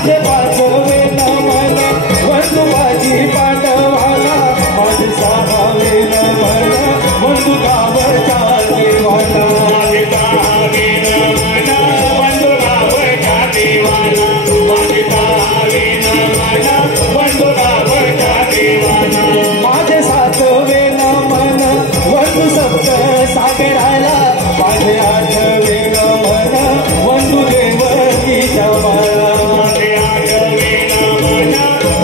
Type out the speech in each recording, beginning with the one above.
माझे पाचवे नमन वंदू माझी पांडवाला माझे सहावे नमन वंदू गावच्या देवाला माझे सहावे नमन वंदू गावच्या देवाला माझे सहावे नमन वंदू गावच्या देवाला माझे सातवे नमन वंदू सप्त सागराला माझे आठवे नमन वंदू देवकीच्या बाळा माझे आठवे नमन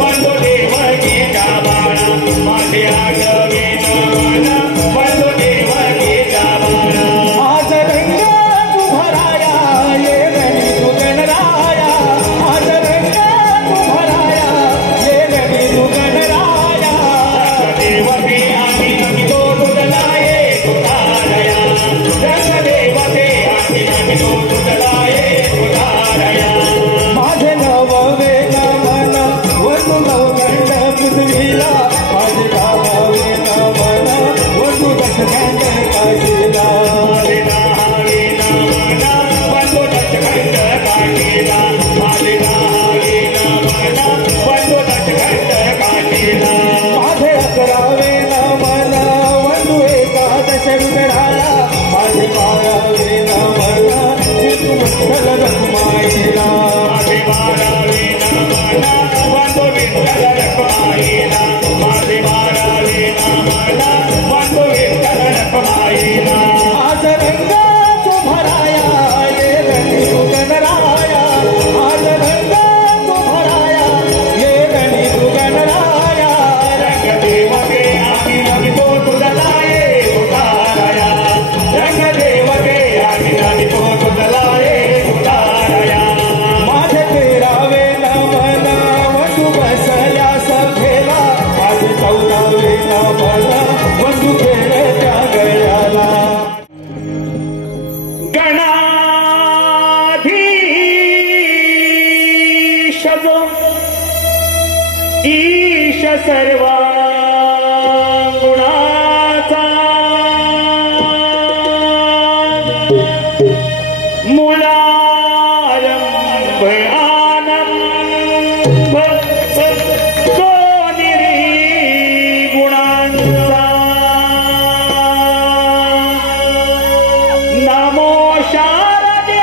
वंदू देवकीच्या बाळा माझे आठवे नमन वंदू देवकीच्या बाळा आज रंग तू भराया ये गणी तू गणराया आज रंग तू भराया ये गणी तू गणराया देवते आम्ही तो तुझलाये तुझारया रंग देवते आम्ही तो तुझलाये तुझारया माझे नववे नमन वंदू नवगंड पृथ्वीला माझे दहावे नमन वंदू दशगंड काशीला माझे दहावे नमन वंदू दशगंड काशीला माझे दहावे नमन वंदू दशगंड काशीला माझे अकरावे नमन वंदू एकादश विग्रहाला माझे बारावे नमन विष्णू विठ्ठल रखुमाईला माझे बारावे नमन वंदू विठ्ठल रखुमाईला माझे बारावे नमन वंदू विठ्ठल रखुमाईला आज रंग तू भराया ये गणी तू गणराया आज रंग तू भराया ये गणी तू गणराया रंग देवते आम्ही तो तुझलाये तुझारया रंग देवते आम्ही तो तुझलाये तुझारया माझे तेरावे नमन वंदू बसल्या सभेला माझे चौदावे नमन वंदू खेळत्या गळ्याला गणाधीश जो ईश सर्वा गुणाचा मूलारंभ आनंद सोनिरी गुणांचा नमो शारदे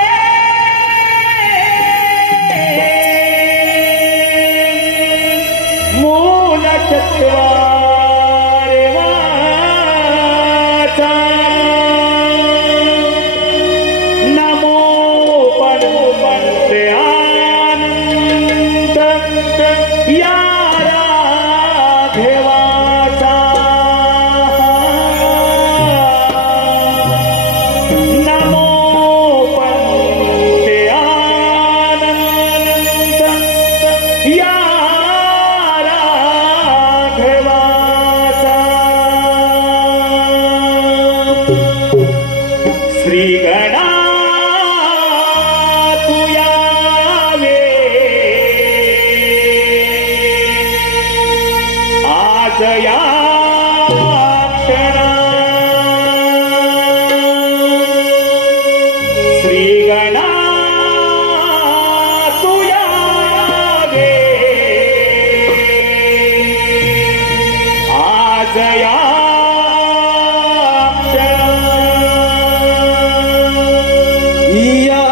मूल चत्वारे वाचा नमो पद्मपते आनंद या राघवाचा नमो पद्मपते आनंद या राघवाचा श्री गणा तू यावे आज या क्षणा श्री गणा तू यावे आज या या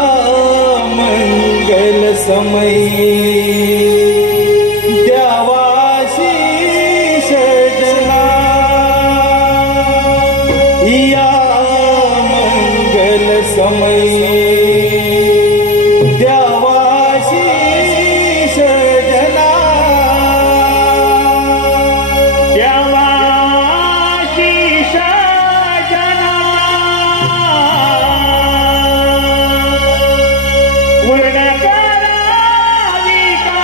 मंगल समयी द्यावाशीष जना या मंगल समयी द्यावाशीष जना द्यावाशीष जना पूर्ण करावी का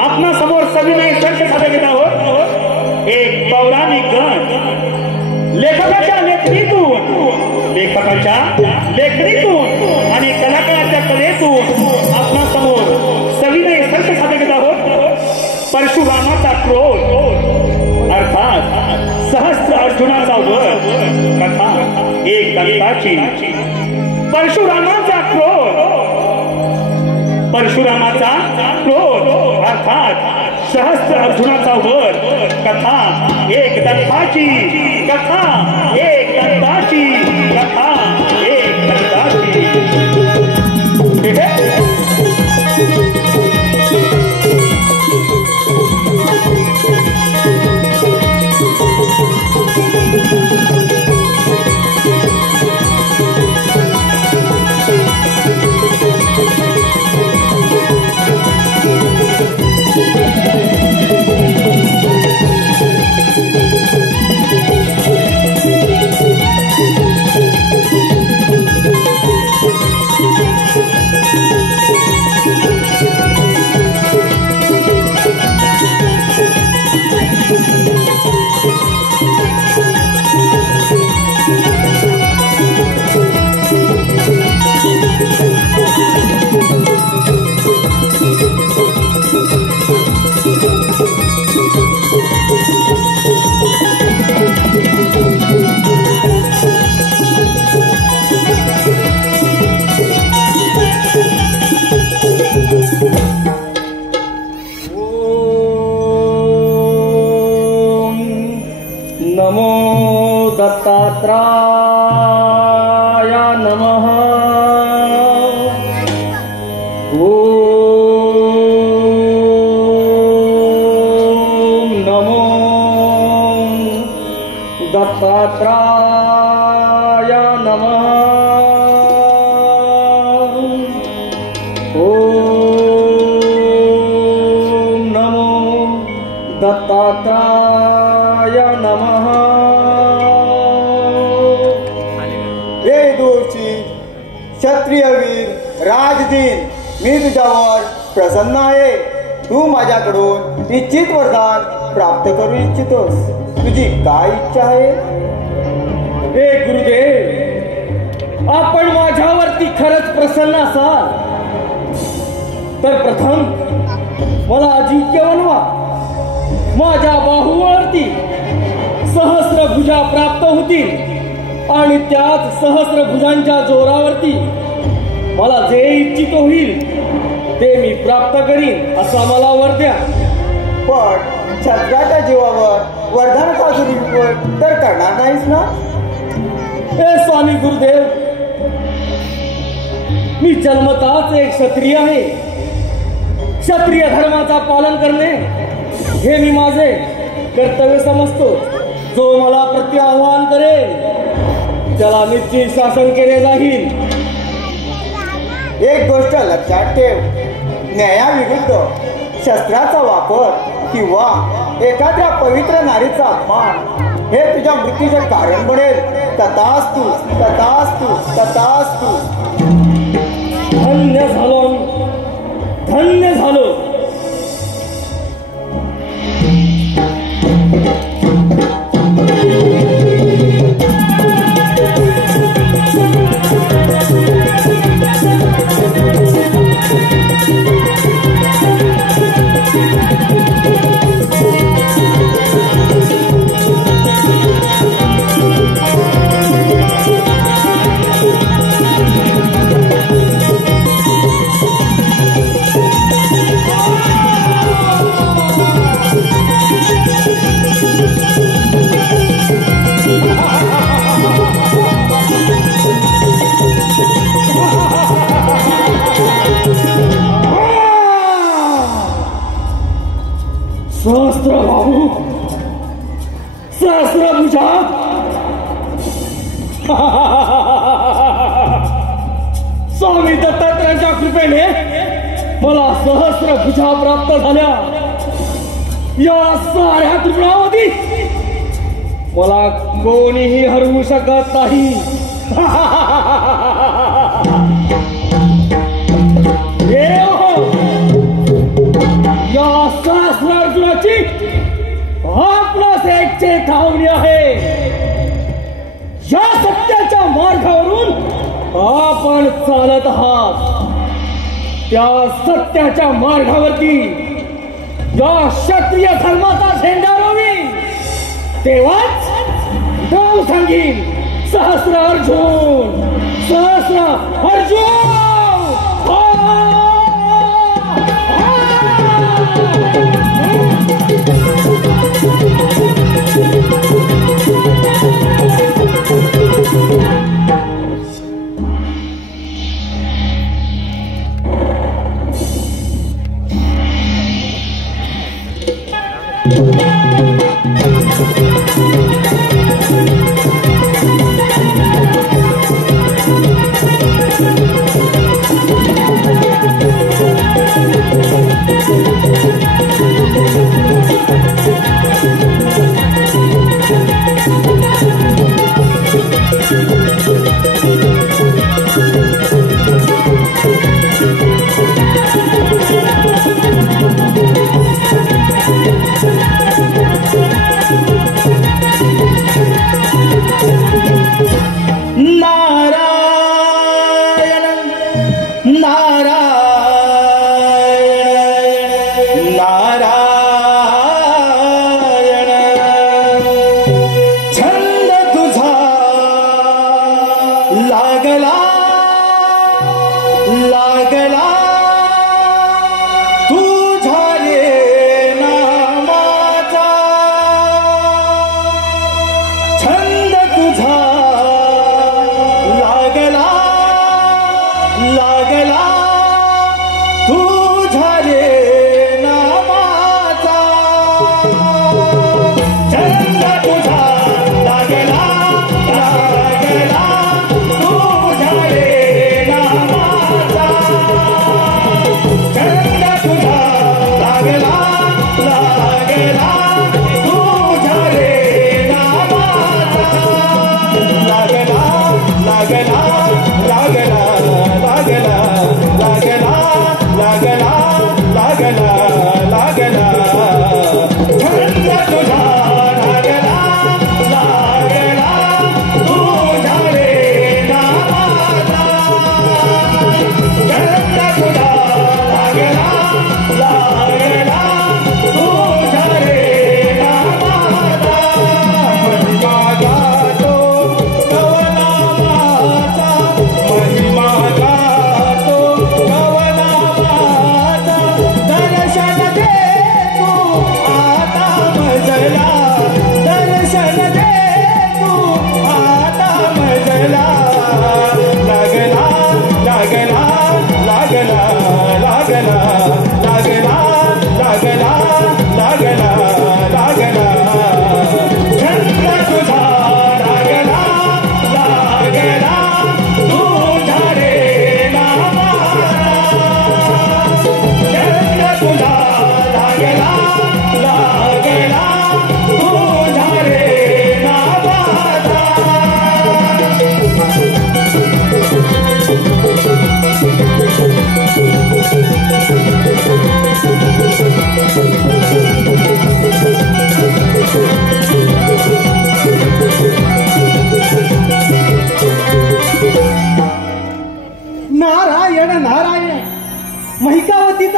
आपणा समोर सविनय संत सादर आहोत। एक पौराणिक गण लेखकाच्या लेखणीतून आणि कलाकाराच्या कलेतून आपणा समोर सविनय संत सादर आहोत। परशुरामाचा क्रोध अर्थात सहस्त्र अर्जुनाचा वध कथा एक दंताची। परशुरामाचा क्रोध अर्थात सहस्त्र अर्जुनाचा वध कथा एक दंताची। कथा एक दंताची। कथा एक दंताची। नमो दत्तात्राय नमः। ओम नमो दत्तात्राय नमः। ओम नमो दत्तात्राय नमः। हे दूरची क्षत्रियवीर राजदीन, मी तुझ्यावर प्रसन्न आहे। तू माझ्याकडून इच्छित वरदान प्राप्त करू इच्छितोस। तुझी काय इच्छा आहे? हे गुरुदेव, आपण माझ्यावरती खरंच प्रसन्न असाल तर प्रथम मला अजिंक्य बनवा। माझ्या बाहुवरती सहस्र भुजा प्राप्त होतील आणि त्याच सहस्र भुजांच्या जोरावरती मला जे इच्छित होईल ते मी प्राप्त करीन असा मला वर द्या. पण छत्राच्या जीवावर वरदानाचा दुरुपयोग तर करणार नाहीस ना? हे स्वामी गुरुदेव, मी जन्मताच एक क्षत्रिय आहे. क्षत्रिय धर्माचा पालन करणे हे मी माझे कर्तव्य समजतो. जो मला प्रत्याह्वान करेल त्याला निश्चित शासन केले जाईल. एक गोष्ट लक्षात ठेव, न्यायाविरुद्ध शस्त्राचा वापर किंवा एखाद्या पवित्र नारीचा अपमान हे तुझ्या मृत्यूचे कारण बनेल. तथास्तु, तथास्तु, तथास्तु. धन्य झालो, धन्य झालो. सहस्त्र बाहू, सहस्त्र भुजा. स्वामी दत्तात्रयांच्या कृपेने मला सहस्त्र भुजा प्राप्त झाल्या. या साऱ्या त्रिपुरावधी मला कोणीही हरवू शकत नाही. या सहस्र अर्जुनाची आपणास एक चेतावणी आहे. या सत्याच्या मार्गावरून आपण चालत आहात. त्या सत्याच्या मार्गावरती या क्षत्रिय धर्माचा झेंडा रोवी तेव्हाच नाव सांगीन सहस्र अर्जुन, सहस्र अर्जुन.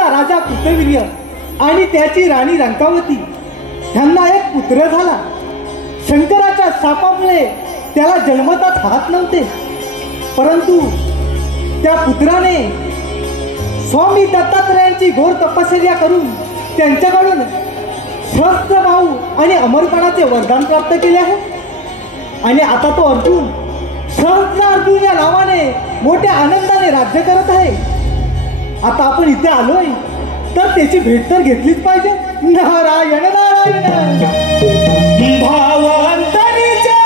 राजा कृतवीर्य आणि त्याची राणी रंकावती ह्यांना एक पुत्र झाला. शंकराच्या शापामुळे त्याला जन्मताच हात नव्हते, परंतु त्या पुत्राने स्वामी दत्तात्रयांची घोर तपश्चर्या करून त्यांच्याकडून सहस्त्रभाऊ आणि अमरपणाचे वरदान प्राप्त केले आहे. आणि आता तो अर्जुन सहस्त्र अर्जुन या नावाने मोठ्या आनंदाने राज्य करत आहे. आता आपण इथे आलोय तर त्याची भेट तर घेतलीच पाहिजे. नारायण नारायण. भावांतरीचे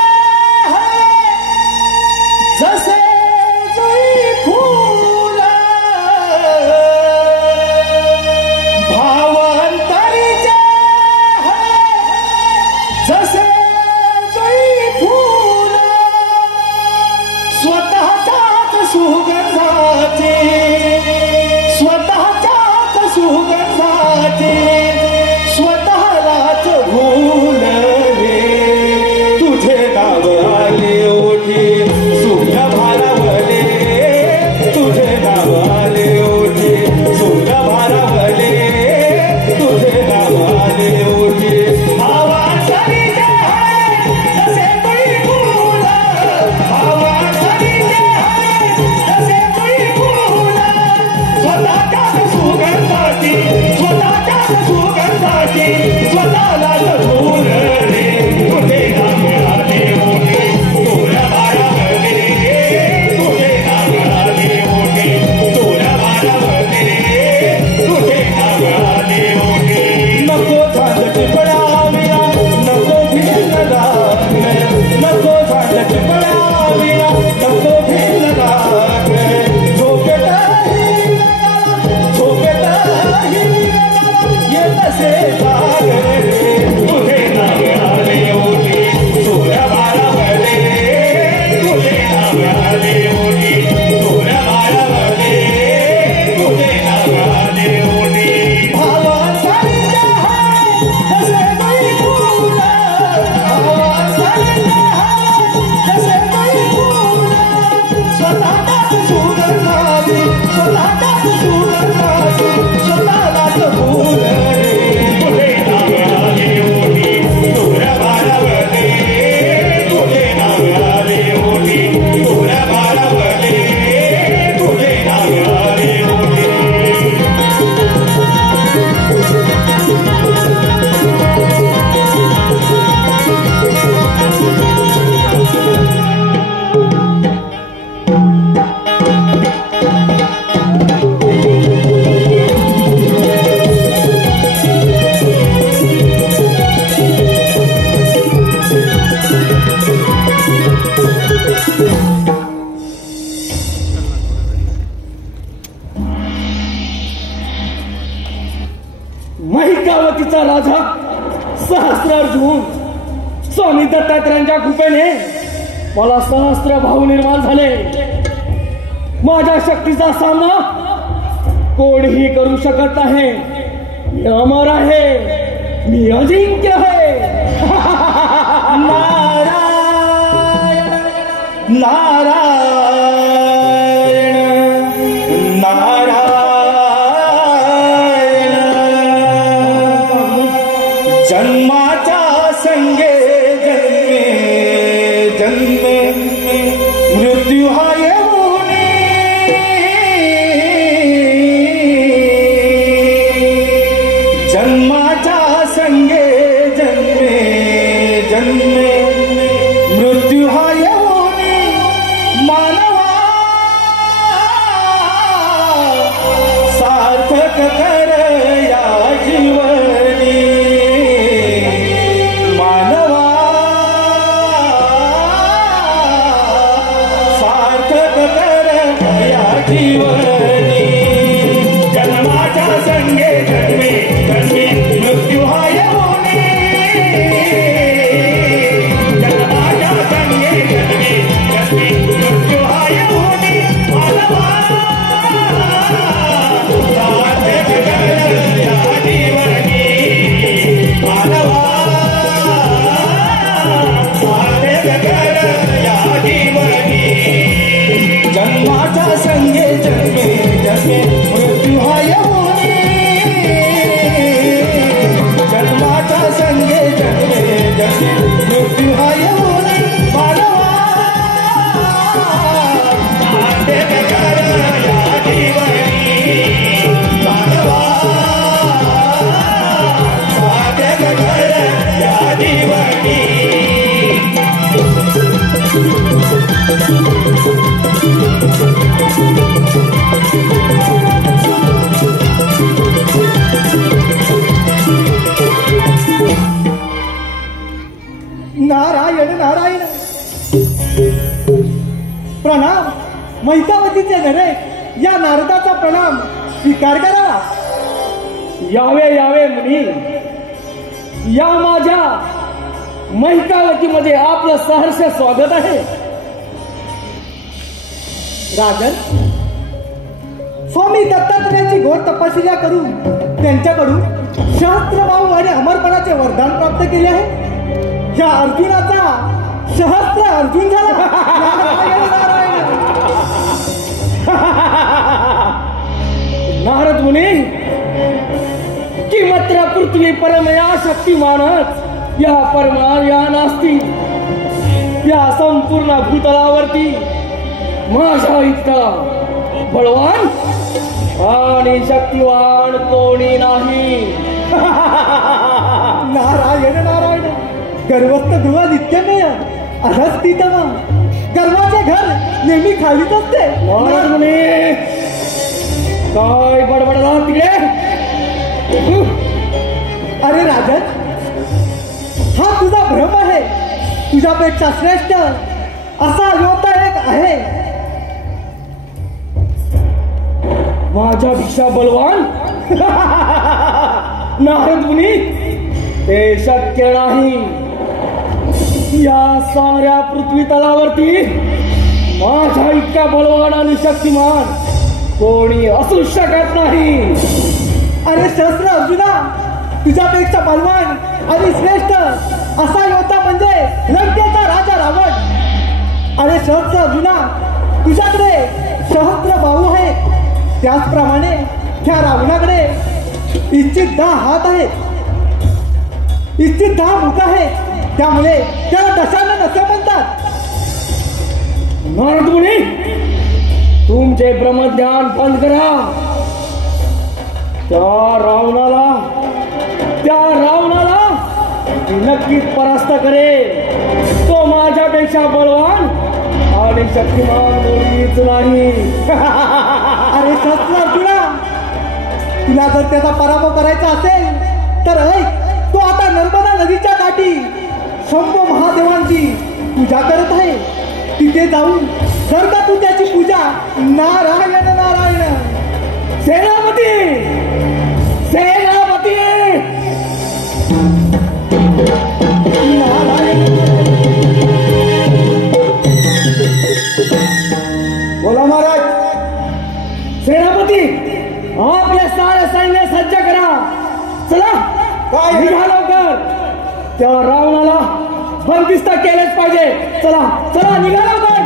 जसे जुई फूल, भावांतरीचे जसे जुई फूल, स्वतःच्याच सुगंधाचे, स्वतःच्याच सुगंधाचे स्वतःलाच भूलले. तुझे नाव आले ओठी सूर्य भारावले, तुझे नाव आले ओठी सूर्य भारावले, तुझे नाव आले ओठी. आवाजाने जसे तुई फूल, आवाजाने जसे तुई फूल, स्वतःच्याच सुगंधाची, स्वतःच्याच सुगंधाची स्वतःलाच भूलले. तुझे नाव आले ओठी सूर्य भारावले, तुझे नाव आले ओठी सूर्य भारावले, तुझे नाव आले ओठी. नको झालं चिपळाविला, नको भिन्न राग, नको झालं चिपळाविला, नको भिन्न राग. झोपेतही येत असे जागरे. तुझे नाव आले ओठी सूर्य भारावले, तुझे नाव आले ओठी सूर्य भारावले, तुझे नाव आले ओठी. भावांसारखे जसे तुई फूल, भावांसारखे जसे तुई फूल, स्वतःच्याच सुगंधाची, स्वतःच्याच सुगंधाची स्वतःलाच भूलले. तुझे नाव आले ओठी सूर्य भारावले, तुझे नाव आले ओठी सूर्य भारावले, तुझे नाव आले ओठी. महिकावतीचा राजा सहस्त्र अर्जुन स्वामी दत्तात्रयांच्या कृपेने मला सहस्त्र भाऊ निर्माण झाले. माझ्या शक्तीचा सामना कोणीही करू शकत नाही. मी अमर आहे, मी अजिंक्य आहे. नारायण नारायण नारायण. जन्माच्या संगे जन्मे जन्मे मृत्यू हा येऊनी, जन्माच्या संगे जन्मे जन्मे मृत्यू हा येऊनी. मानवा सार्थक कर या जीवनी, मानवा प्रणाम मैतावतीचे घरे या नारदाचा प्रणाम स्वीकार करावा. यावे यावे मुनी, या माझ्या महिकावतीमध्ये आपलं सहर्ष स्वागत आहे. राजन, स्वामी दत्तात्रेयाची घोर तपश्चर्या करून त्यांच्याकडून सहस्त्रबाहू आणि अमरपणाचे वरदान प्राप्त केले आहे. या अर्जुनाचा सहस्त्र अर्जुन झाला. नारद मुनी, किमत्र पृथ्वी परमया शक्तिमानच या परमाया नास्ती. या संपूर्ण भूतलावरती माझ्या इतका बळवान आणि शक्तिवान कोणी नाही. नारायण नारायण, गर्वस्थ ध्रुव नित्यमेय अधस्थितम. गर्वाचे घर नेहमी खालीच असते. नारद मुनी, काय बडबडला तिकडे? अरे राजन, हा तुझा भ्रम आहे. तुझ्यापेक्षा श्रेष्ठ असा योद्धा एक आहे. माझ्यापेक्षा बलवान? नारद मुनी, ते शक्य नाही. या साऱ्या पृथ्वी तलावरती माझ्या इतका बलवान आणि शक्तिमान कोणी असू शकत नाही. अरे सहस्त्र अर्जुना, तुझ्यापेक्षा बलवान आणि श्रेष्ठ असा योद्धा म्हणजे लंकेचा राजा रावण. अरे सहस्त्र अर्जुना, तुझ्याकडे सहस्त्र बाहू आहेत, त्याचप्रमाणे त्या रावणाकडे इच्छित 10 हात आहेत, इच्छित 10 मुख आहेत. त्यामुळे त्याला दशानन असे म्हणतात. नारद मुनी, तुमचे ब्रह्मज्ञान बंद करा. त्या रावणाला मी नक्कीच परास्त करेन. तो माझ्यापेक्षा बलवान आणि शक्तिमान कोणीच नाही. अरे सहस्त्र अर्जुना, तुला जर त्याचा पराभव करायचा असेल तर ऐक, तो आता नर्मदा नदीच्या काठी शंभू महादेवांची पूजा करत आहे. तिथे जाऊन जर का तू त्याची पूजा नारायण नारायण सेनापती, सेनापती, नारायण. बोला महाराज. सेनापती, आपल्या साऱ्या सैन्य सज्ज करा. चला, काय? निघा लवकर. त्या रावणाला बंदिस्त केलेच पाहिजे. चला चला, निघा लवकर.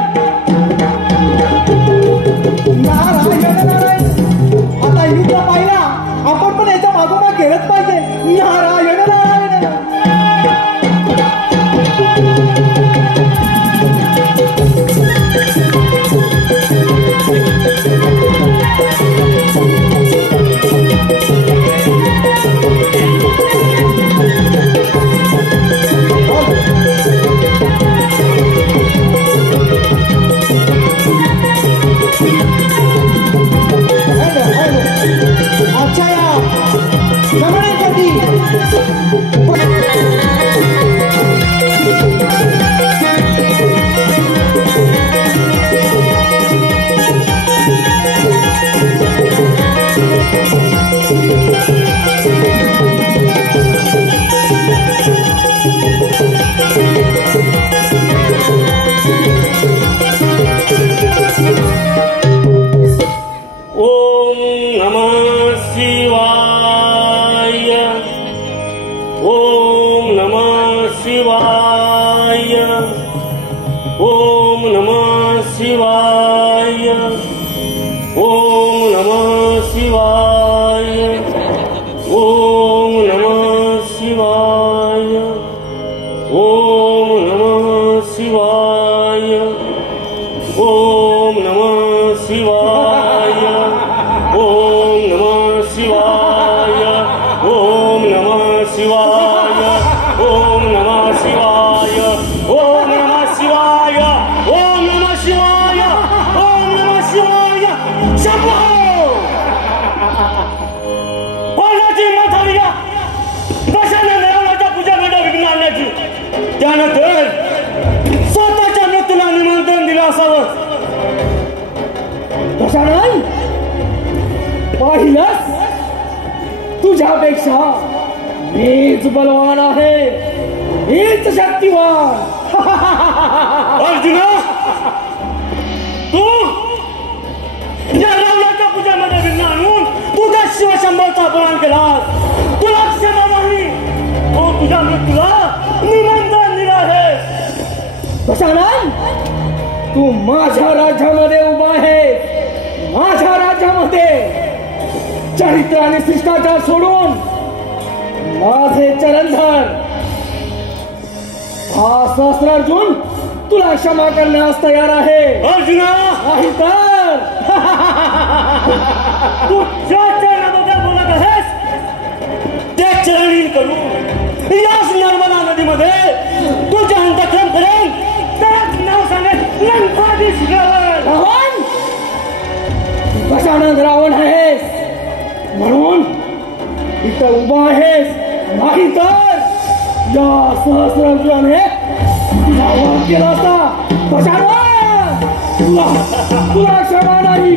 नारायण नारायण. आता युद्ध पाहिला, आपण पण याच्या मागोमाग गेलंच पाहिजे. नारायण नारायण. अच्छा या रमणीसाठी ओम नमः शिवाय. ओम नमः शिवाय. ओम नमः शिवाय. ओम नमः शिवाय. ओम नमः शिवाय. ओम नमः शिवाय. ओम नमः शिवाय. ओम नमः शिवाय. ओम नमः शिवाय. ओम नमः शिवाय. ओम नमः शिवाय. ओम नमः शिवाय. ओम नमः शिवाय. शंभो. कोणाची माथारिया दशानन रावणाच्या पूजा घडा विघ्न आणण्याची. त्यानंतर स्वतःच्या तुझ्यापेक्षा मीच बलवान आहे, मीच शक्तिवान. अर्जुना, तू या रावणाच्या पूजेमध्ये विघ्न आणून तू त्या शिवशंभरचा अपमान केलास. तुला क्षमा नाही, तो तुझ्या मृत्यूला निमंत्रण दिलं आहे. दशानन, तू माझ्या राज्यामध्ये उभा आहे, माझ्या राज्यामध्ये चरित्र आणि शिष्टाचार सोडून माझे चरण धर. हा सहस्रार्जुन तुला क्षमा करण्यास तयार आहे. अर्जुना, नाही तर तू ज्या चरणाबद्दल बोलत आहेस त्या चरणीन करून याच नर्मदा नदीमध्ये तुझ्या अंतःकरण करेन. त्याच नाव सांगेन लंकाधीश रावण. रावण, दशानन रावण आहेस म्हणून इथं उभा आहेस, नाही तर या सहस्रार्जुनाने तुला वध केला असता. दशानन, तुला क्षमा नाही.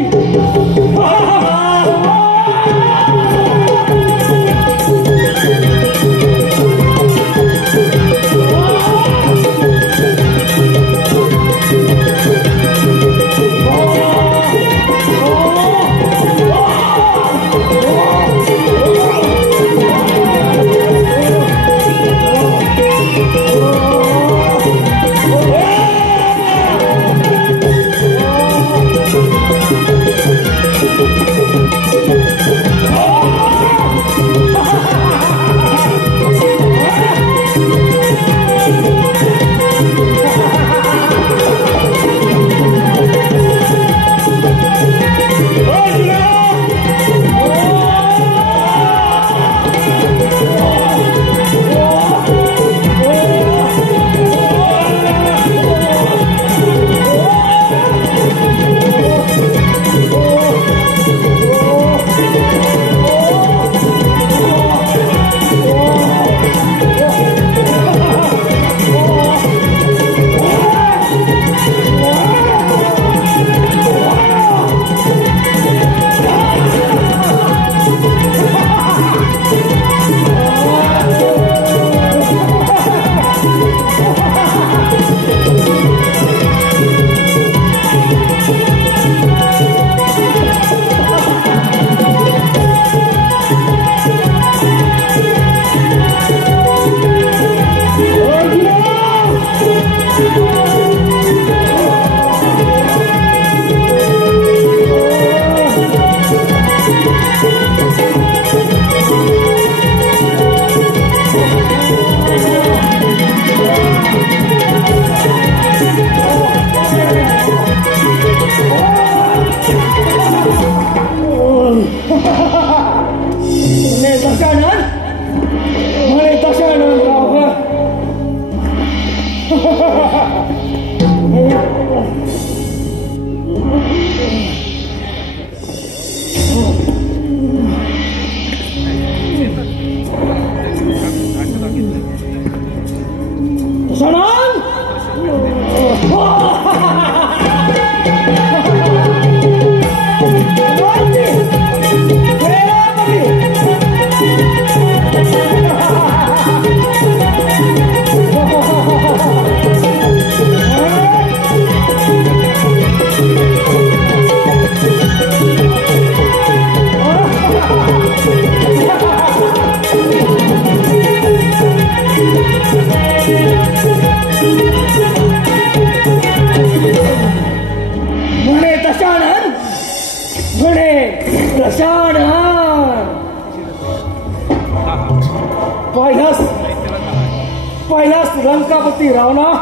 पहिलाच लंकापती रावणा,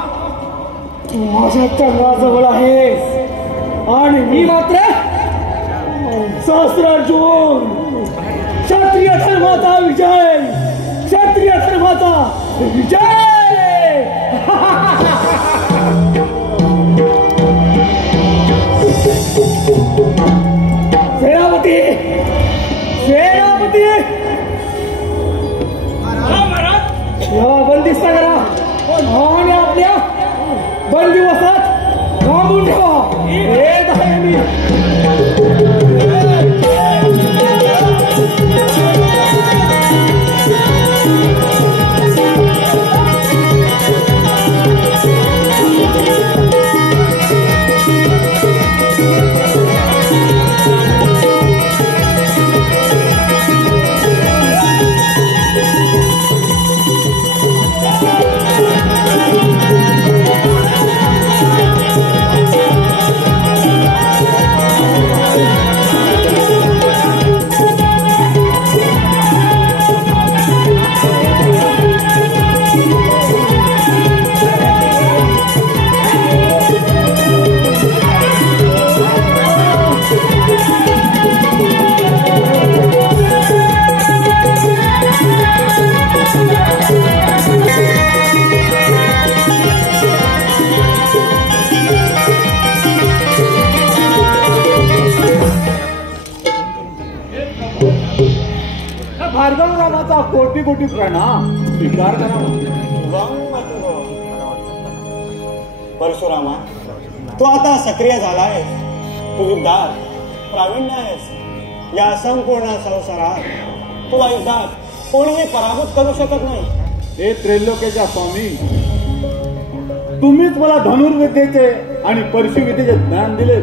तू माझ्या चंद्राजवळ आहेस आणि मी मात्र सहस्रार्जुन. क्षत्रिय धर्माचा विजय, क्षत्रिय धर्माचा विजय. सेनापती, सेनापती, या बंदिस्त करा आणि आपल्या बंदिवसात थांबून ठेवा. येत आहे मी. तुला कोटी कोटी प्रणाम. स्वीकार करावा. परशुरामा, तू आता सक्रिय झाला आहेस. तू युद्धात प्रावीण्य आहेस. या संपूर्ण संसारात तुला युद्धात कोणीही पराभूत करू शकत नाही. हे त्रैलोक्याच्या स्वामी, तुम्हीच मला धनुर्विद्येचे आणि परशुविद्येचे ज्ञान दिले.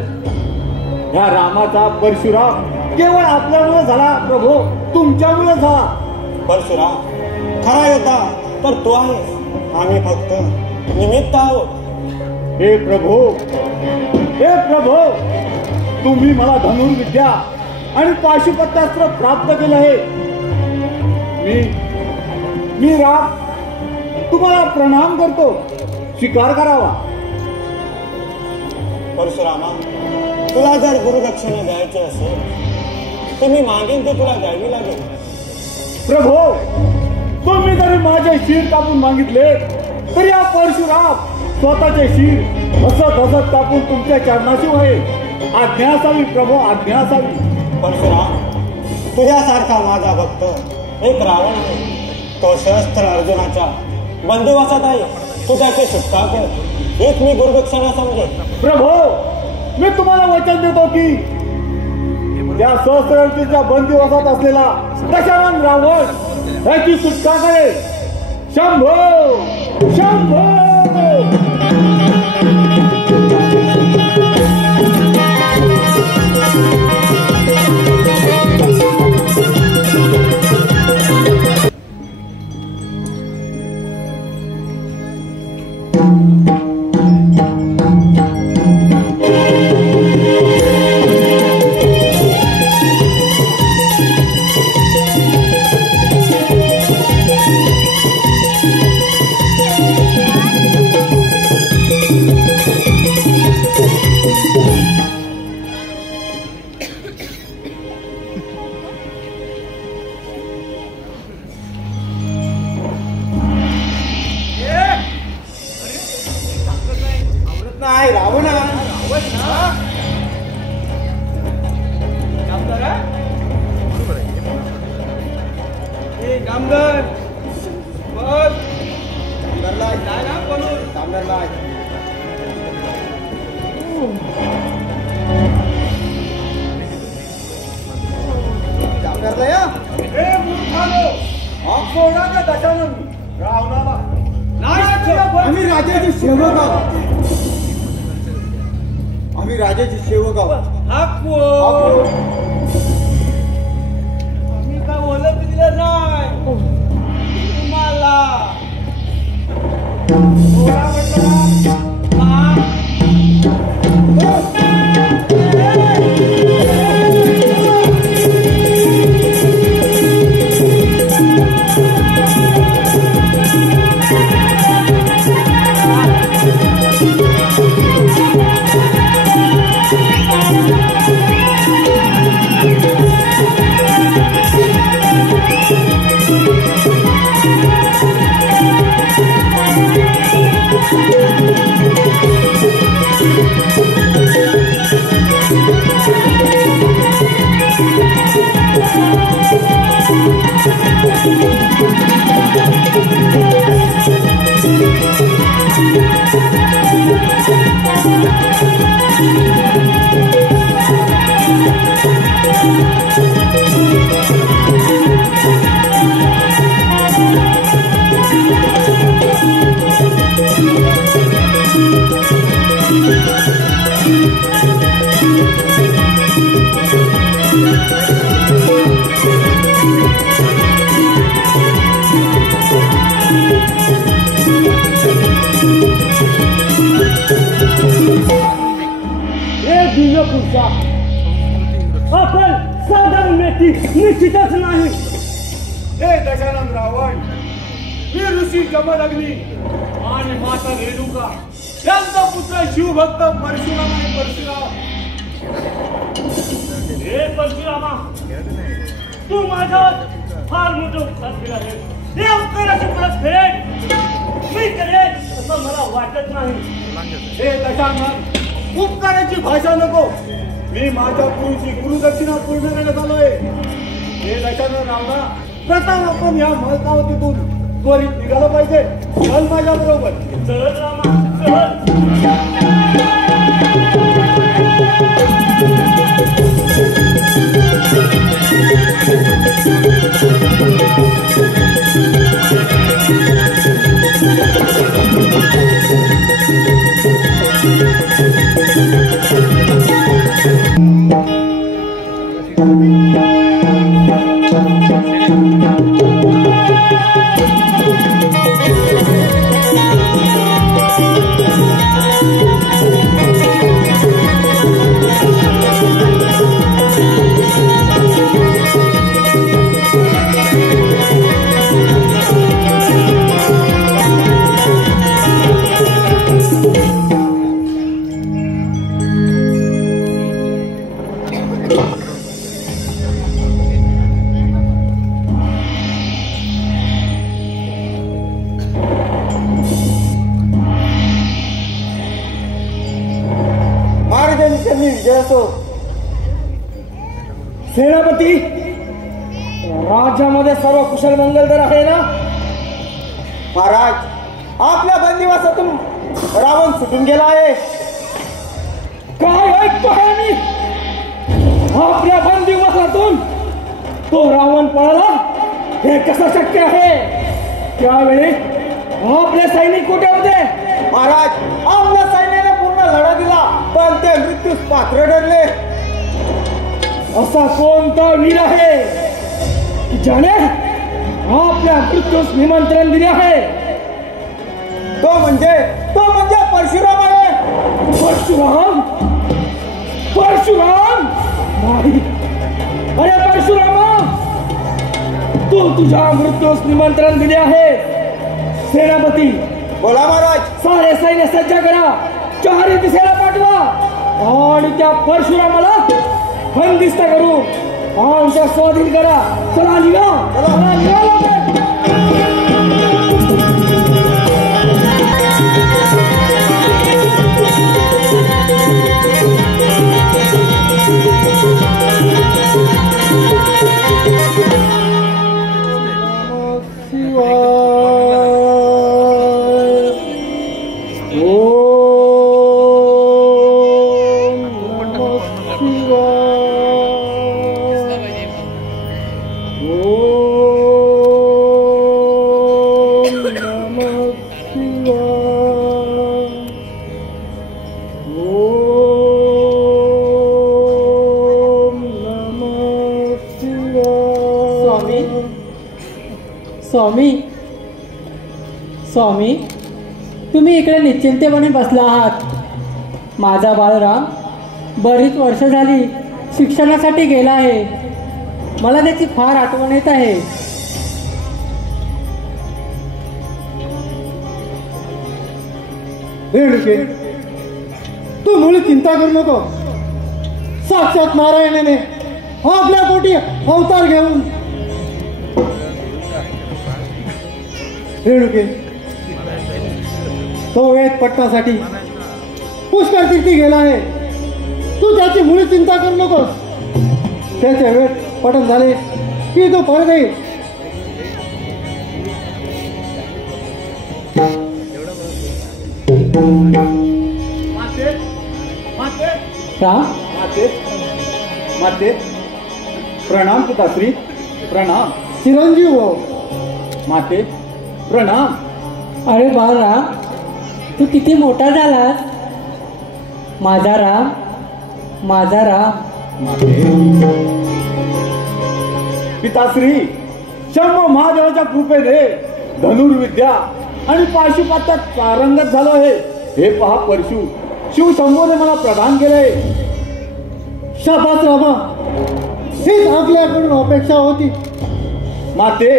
या रामाचा परशुराम केवळ आपल्यामुळे झाला प्रभू, तुमच्यामुळे झाला. परशुराम, खरा योद्धा तर तू आहेस. आम्ही फक्त निमित्त आहोत. हे प्रभू, हे प्रभू, तुम्ही मला धनुर्विद्या आणि पाशुपत्यास्त्र प्राप्त केले आहे. मी राम तुम्हाला प्रणाम करतो. स्वीकार करावा. परशुरामा, तुला जर गुरुदक्षिणा द्यायची असेल तर मी मागेन ते तुला द्यावी लागेल. प्रभू, तुम्ही जरी माझे शिर कापून मागितले तर या परशुराम स्वतःचे शिर हसत हसत कापून तुमच्या चरणाशी होईल. आज्ञा असावी प्रभू, आज्ञा असावी. परशुराम, तुझ्यासारखा माझा भक्त एक रावण आहे. तो शस्त्र अर्जुनाच्या बंदिवासात आहे. तू त्याची सुटका कर, हेच मी गुरुदक्षिणा समजेन. प्रभू, मी तुम्हाला वचन देतो की त्या सहस्रार्जुनाच्या बंदिवासात असलेला दशानन रावण याची सुटका करेल. शंभो शंभो. नाही रावणा. आम्ही राजाची सेवक आहोत. आम्ही राजाची सेवक आहोत. आम्ही का बोलत दिलं नाही तुम्हाला. आपण साधारण व्यक्ती निश्चितच नाही. हे दशानन रावण, मी ऋषी जमदग्नी आणि माता रेणुका यांचा पुत्र शिवभक्त परशुराम आहे. परशुराम, हे परशुरामा, तू माझ्यावर फार मोठं उपकार केला आहे. हे उपकाराची परतफेड मी करेन असं मला वाटत नाही. हे दशानन, उपकाराची भाषा नको. मी माझ्या पुरुषी गुरुदक्षिणा पूर्ण करण्यात आलोय. हे दशानन रावणा, प्रथम आपण या महत्वावतीतून त्वरित निघालं पाहिजे. चल माझ्या बरोबर. चल रामा सेनापती, राज्यामध्ये सर्व कुशल मंगल तर आहे ना? महाराज, आपल्या बंदिवासातून रावण सुटून गेला आहे. काय ऐकतोय मी? आपल्या बंदिवासातून तो रावण पळाला? हे कसं शक्य आहे? त्यावेळी आपले सैनिक कुठे होते? महाराज, आपल्या सैन्याने पूर्ण लढा दिला, पण ते मृत्यूस पात्र ठरले. असा कोणता वीर आहे की ज्याने आपल्या मृत्यूस निमंत्रण दिले आहे? तो म्हणजे परशुराम आहे. परशुराम? परशुराम नाही. अरे परशुरामा, तू तुझ्या मृत्यूस निमंत्रण दिले आहे. सेनापती, बोला महाराज. सारे सैन्य सज्ज करा, चारी दिशेला पाठवा आणि त्या परशुरामाला बंदिस्त करून आमच्या स्वाधीन करा. चला निघा, चला निघा लवकर. स्वामी, स्वामी, तुम्ही इकडे निश्चिंतेपणे बसला आहात. माझा बाळराम बरीच वर्ष झाली शिक्षणासाठी गेला आहे. मला त्याची फार आठवण येत आहे. रेणुके, तू मुळे चिंता करू नको. साक्षात नारायणाने आपल्या पोटी अवतार घेऊन रेणुके तो वेद पटण्यासाठी पुष्कर तीर्थी गेला आहे. तू त्याची मुळी चिंता करू नकोस. त्याचे वेद पठण झाले की तो परत येईल. राम, माते प्रणाम पिताश्री, प्रणाम. चिरंजीव हो. माते प्रणाम. अरे बाळराम, तू किती मोठा झालास. माझा राम, माझा राम. पिताश्री, शंभ महादेवाच्या कृपेने धनुर्विद्या आणि पाशुपातात पारंगत झालो आहे. हे पहा परशु, शिव शंभूने मला प्रदान केलंय. शाबास रामा, हीच आपल्याकडून अपेक्षा होती. माते,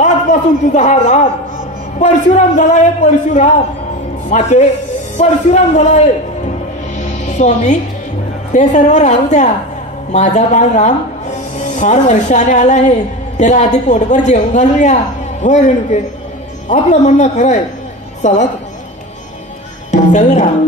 आजपासून तुझा हा राम परशुराम झालाय. परशुराम माते, परशुराम झालाय. स्वामी, ते सर्व राहू द्या. माझा बाळराम फार वर्षाने आला आहे. त्याला आधी पोटभर जेवण घालूया. होय रेणुके, आपलं म्हणणं खरं आहे. चला चल राम.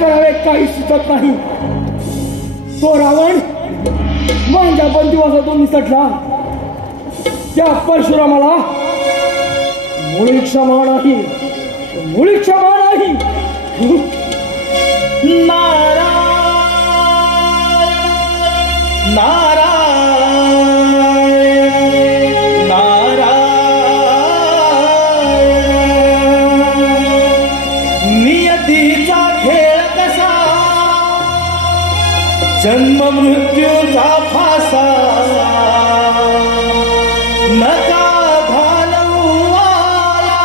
करावे काही सुचत नाही. तो रावण माझ्या बंदिवासातून निसटला. त्या परशुरामाला मुळी क्षमा नाही, मुळी क्षमा नाही. नारायण नारायण नारायण नियतीचा खेळ कसा, जन्म मृत्यूचा फासा, नका घालवू आया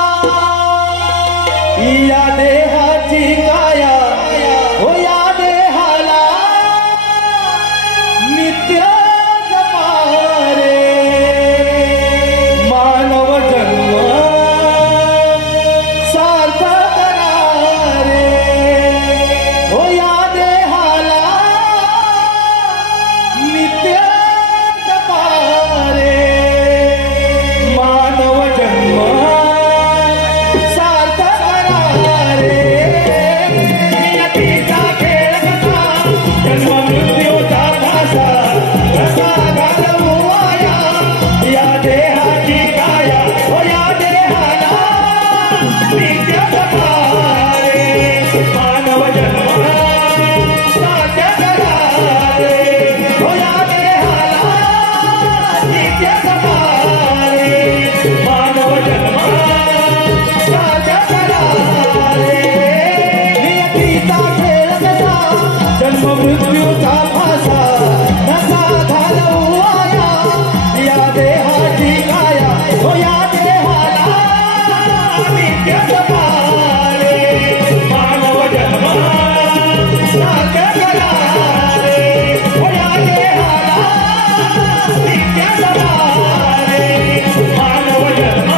या देहाची काया. हो या देहाला नित्य जपारे मानव जन्म सार्थक करा रे. हो या देहाला नित्य जपारे मानव जन्म सार्थक करा रे. नियतीचा खेळ कसा, जन्म मृत्यूचा फासा, कसा घालवू आया या देहाची काया. हो या देहाला नित्य जपारे मानव जन्म सार्थक करा रे. हो या देहाला नित्य जपारे मानव जन्म सार्थक करा रे. नियतीचा खेळ कसा, जन्म मृत्यूचा फासा, कसा घालवू आया या देहाची काया. हो या देहाला नित्य जपारे मानव जन्म सार्थक करा रे. हो या देहाला नित्य जपारे मानव जन्म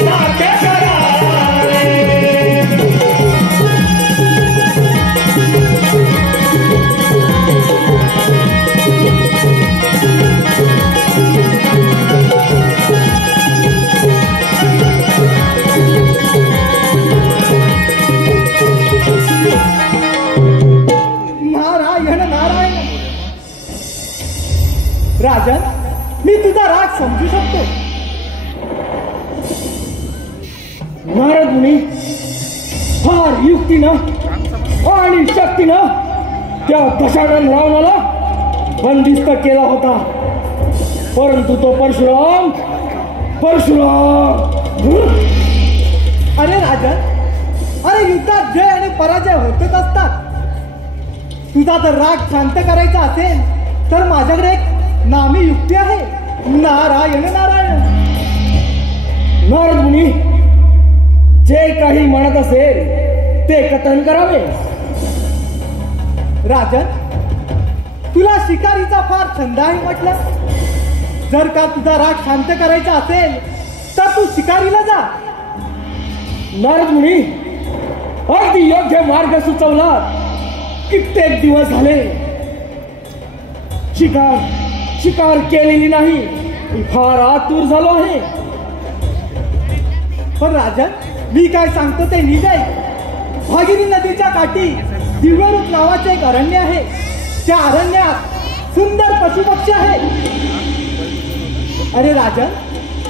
सार्थक करा रे. नारायण नारायण. राजन, मी तुझा राग समजू शकतो. नारद मुनी फार युक्तीनं आणि शक्तीनं त्या दशानन रावणाला बंदिस्त केला होता. परंतु तो परशुराम अरे राजन, अरे युद्धात जय आणि पराजय होतच असतात. तुझा जर राग शांत करायचा असेल तर माझ्याकडे एक नामी युक्ती आहे. नारायण नारायण. नारद मुनी जे काही म्हणत असेल ते कथन करावे. राजन, तुला शिकारीचा फार छंद आहे म्हटलं. जर का तुझा राग शांत करायचा असेल तर तू शिकारीला जा. नारद मुनी अगदी योग्य मार्ग सुचवला. कित्येक दिवस झाले शिकार केलेली नाही. मी फार आतुर झालो आहे. पण राजन, मी काय सांगतो ते नीट ऐक. भागीरथी नदीच्या काठी दिव्यरूप नावाचे एक अरण्य आहे. त्या अरण्यात सुंदर पशुपक्षी आहे. अरे राजन,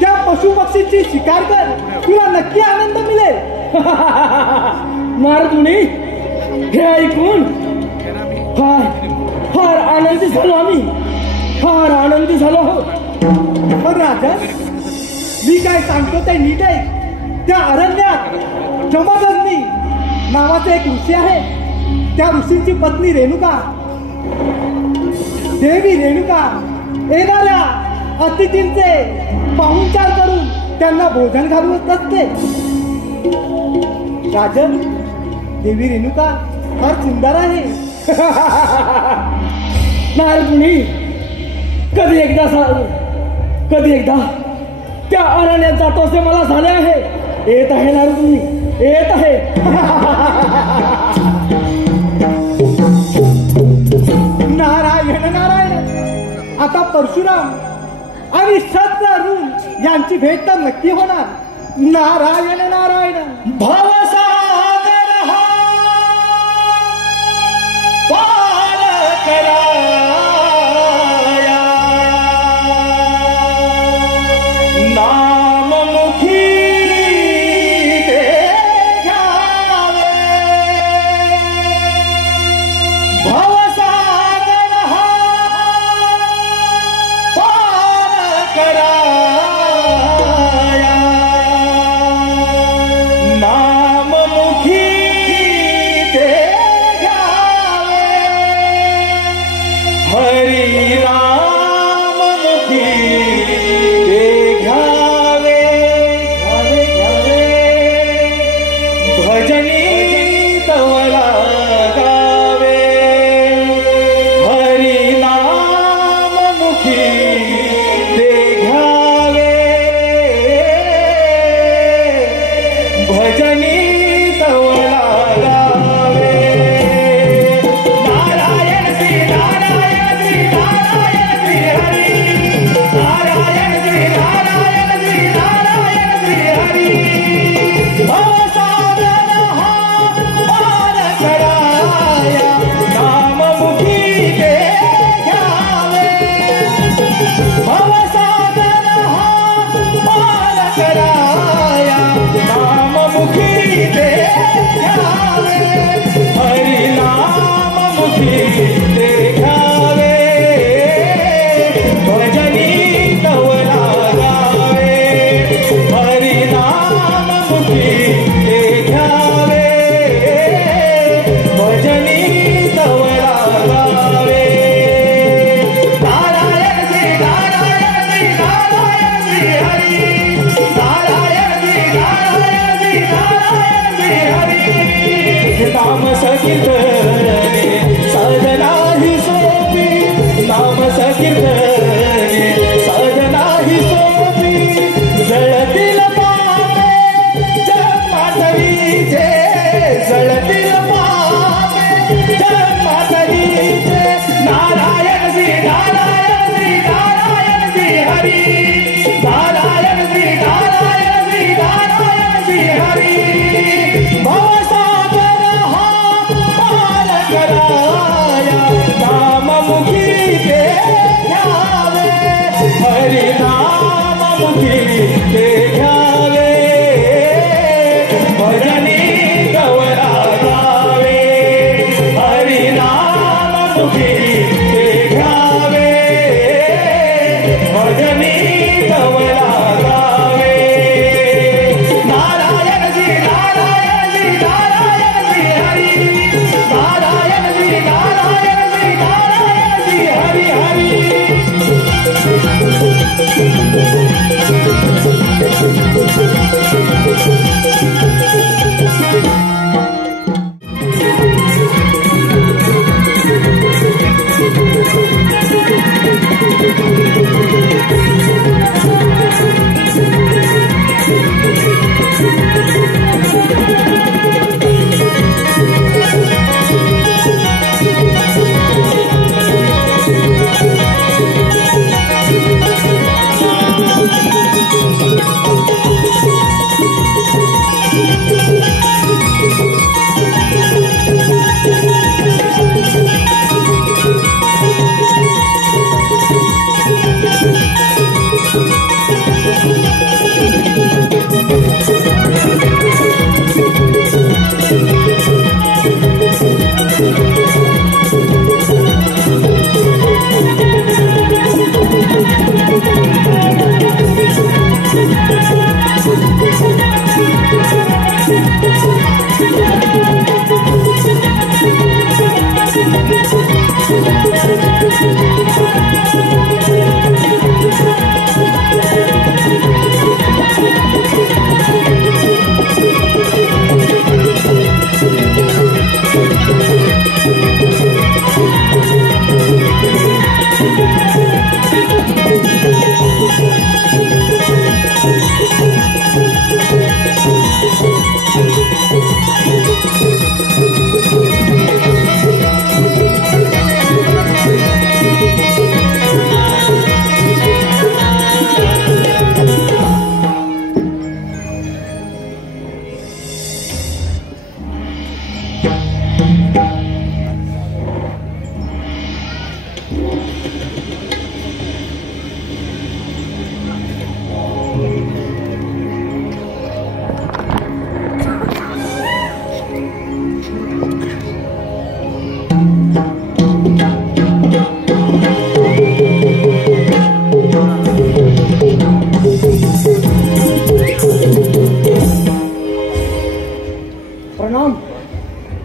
त्या पशुपक्षीची शिकार कर, तुला नक्की आनंद मिळेल. नारद मुनी हे ऐकून फार आनंदी झालो. आम्ही फार आनंदी झालो आहोत. पण राजन, मी काय सांगतो ते नीट ऐक. त्या अरण्यात जमदग्नी नावाचे एक ऋषी आहे. त्या ऋषींची पत्नी रेणुका, देवी रेणुका येणाऱ्या अतिथींचे पाहुणचार करून त्यांना भोजन घालवत असते. राजन, देवी रेणुका फार सुंदर आहे. नारद मुनी कधी एकदा त्या अरण्यात जातो असे मला झाले आहे. येत आहे नारद मुनी, येत आहे. नारायण नारायण. आता परशुराम आणि शस्त्ररून यांची भेट तर नक्की होणार. नारायण नारायण. भवसागर हा हरी नाम मुखी ते घ्यावे घ्यावे घ्यावे भजनी तवला गावे हरी नाम मुखी ते घ्यावे भजनी तवला गावे नारायण श्री नारायण श्री नारायण श्री हरी नारायण श्री नारायण श्री नारायण श्री हरी भवसागर हा पार कराया नाममुखी ते घ्यावे भवसागर हा पार कराया नाममुखी ते घ्यावे हरी नाममुखी ते घ्यावे भजनी तवला गावे हरी नाममुखी ते घ्यावे भजनी तवला गावे नारायण श्री नारायण श्री नारायण श्री हरी नारायण श्री नारायण श्री नारायण श्री हरी नाम संकीर्तने साधना ही सोपी नाम संकीर्तने साधना ही सोपी जळतील पापे जन्मातरीचे जळतील पापे जन्मातरीचे नारायण श्री नारायण श्री नारायण श्री हरी नारायण श्री नारायण श्री नारायण श्री हरी भवसागर हा पार कराया नाममुखी ते घ्यावे हरी नाममुखी ते घ्यावे भजनी तवला गावे हरी नाममुखी ते घ्यावे भजनी तवला गावे नारायण श्री नारायण श्री नारायण श्री हरी नारायण श्री नारायण श्री नारायण श्री हरी हरी